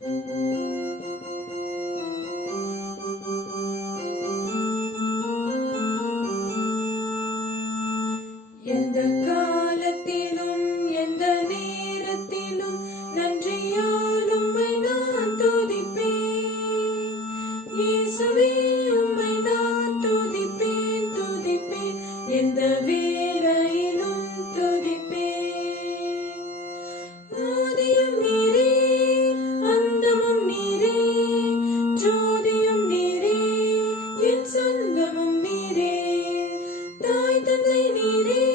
எந்த காலத்திலும் எந்த நேரத்திலும் நன்றியால் உம்மை நான் துதிப்பேன். இயேசுவே உம்மை நான் துதிப்பேன் துதிப்பேன், எந்த வேளையிலும் துதிப்பேன். ஆதியும் நீரே, அந்தமும் நீரே, ஜோதியும் நீரே, என் சொந்தமும் நீரே. தாய் தந்தை நீரே,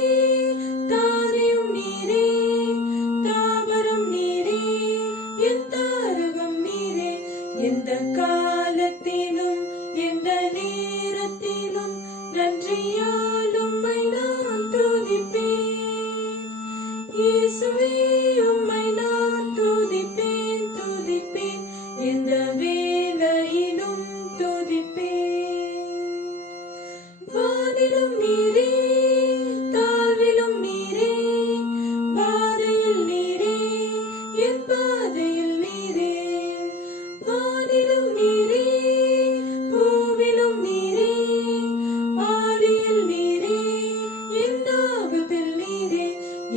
தாதியும் நீரே, தாவரம் நீரே, என் தாரகம் நீரே. எந்த காலத்திலும் எந்த நேரத்திலும் நன்றியால் உம்மை நான் துதிப்பேன். இயேசுவே உம்மை நான் துதிப்பேன் துதிப்பேன், எந்த வேளையிலும் துதிப்பேன். வானிலும் நீரே, தாழ்விலும் நீரே, பாதையில் நீரே, என் பாதையில் நீரே. வானிலும் நீரே, பூவிலும் நீரே, ஆழியில் நீரே, என் ஆபத்தில் நீரே.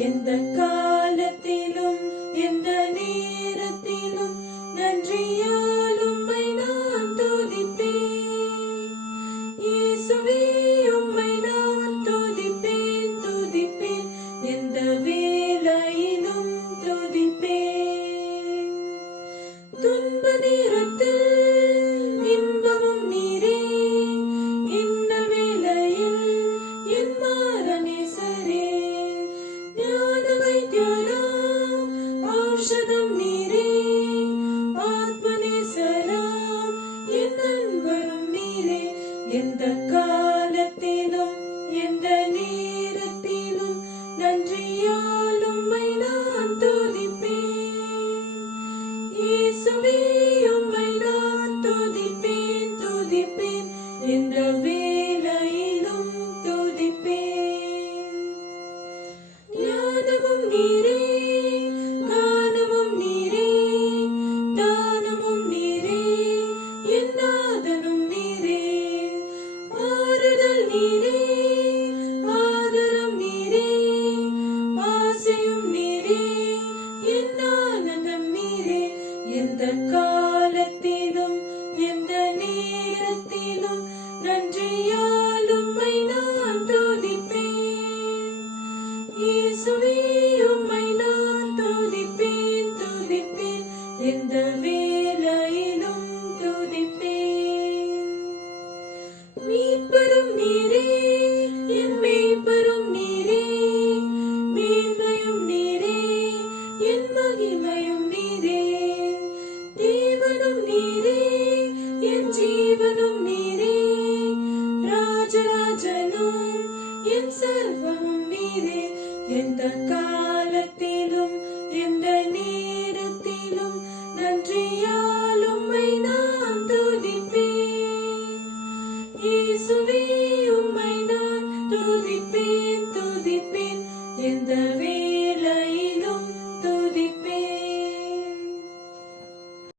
எந்த காலத்திலும் எந்த நேரத்திலும் நன்றியால் உம்மை நான் துதிப்பேன். இயேசுவே உம்மை நான் துதிப்பேன் துதிப்பேன், எந்த வேளையிலும் துதிப்பேன். துன்ப நேரத்தில் இன்பமும் நீரே, இன்னல் வேளையில் என் மாரணேசரே. ஞான வைத்தியராம் ஔஷதம் நீரே, ஆத்மநேசராம் என் நண்பரும் நீரே. எந்த காலத்திலும் எந்த நேரத்திலும் நன்றியால் உம்மை நான் துதிப்பேன். இயேசுவே உம்மை நான் துதிப்பேன் துதிப்பேன், எந்த வேளையிலும் துதிப்பேன். ஞானமும் நீரே, கானமும் நீரே, தானமும் நீரே, என் நாதனும் நீரே. ஆறுதல் நீரே, ஆதரம் நீரே, ஆசையும் நீரே, என் ஆனந்தம் நீரே. எந்த காலத்திலும் எந்த நேரத்திலும் நன்றியால் உம்மை நான் துதிப்பேன். இயேசுவே உம்மை நான் துதிப்பேன் துதிப்பேன், எந்த வேளையிலும் துதிப்பேன். மீட்பரும் நீரே, என் மேய்ப்பரும் நீரே, மேன்மையும் நீரே, என் மகிமையும் நீரே. தேவனும் நீரே, என் ஜீவனும் நீரே, ராஜராஜனும் என் சர்வமும் நீரே. எந்த காலத்தில்